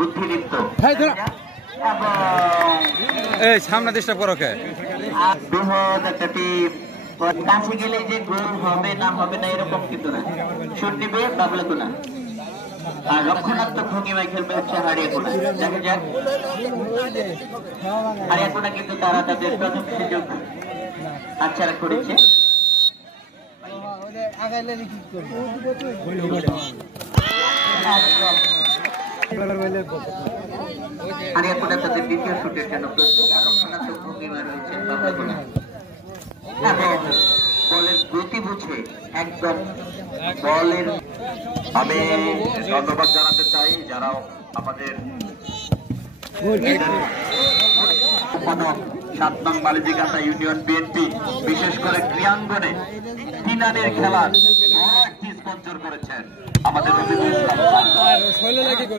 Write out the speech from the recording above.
বুদ্ধিদীপ্ত এই সামনে চেষ্টা করো কে বৃহৎ একটা টিম। কাছে গেলে যে গোল হবে না হবে না এরকম কিন্তু না, শুট নিবে বাবলে তো না। আর রক্ষণাত্মক ভঙ্গিমায় খেলবে হচ্ছে হারিয়াকোনা। দেখা যাক হারিয়াকোনা কিন্তু তারা তাদের প্রথম সুযোগ হাতছাড়া করেছে। হারিয়াকোনা তাদের দ্বিতীয় শুটের জন্য প্রস্তুত। আর রক্ষণাত্মক ভঙ্গিমায় রয়েছে বাবলাকোনা। বলের গতি বুঝে একদম বলের। আমি ধন্যবাদ জানাতে চাই যারা আমাদের 7 নং মালিকাতা ইউনিয়ন বিএনপি বিশেষ করে ক্রীড়াঙ্গনে কিনারের খেলার বড় একটি স্পন্সর করেছেন আমাদের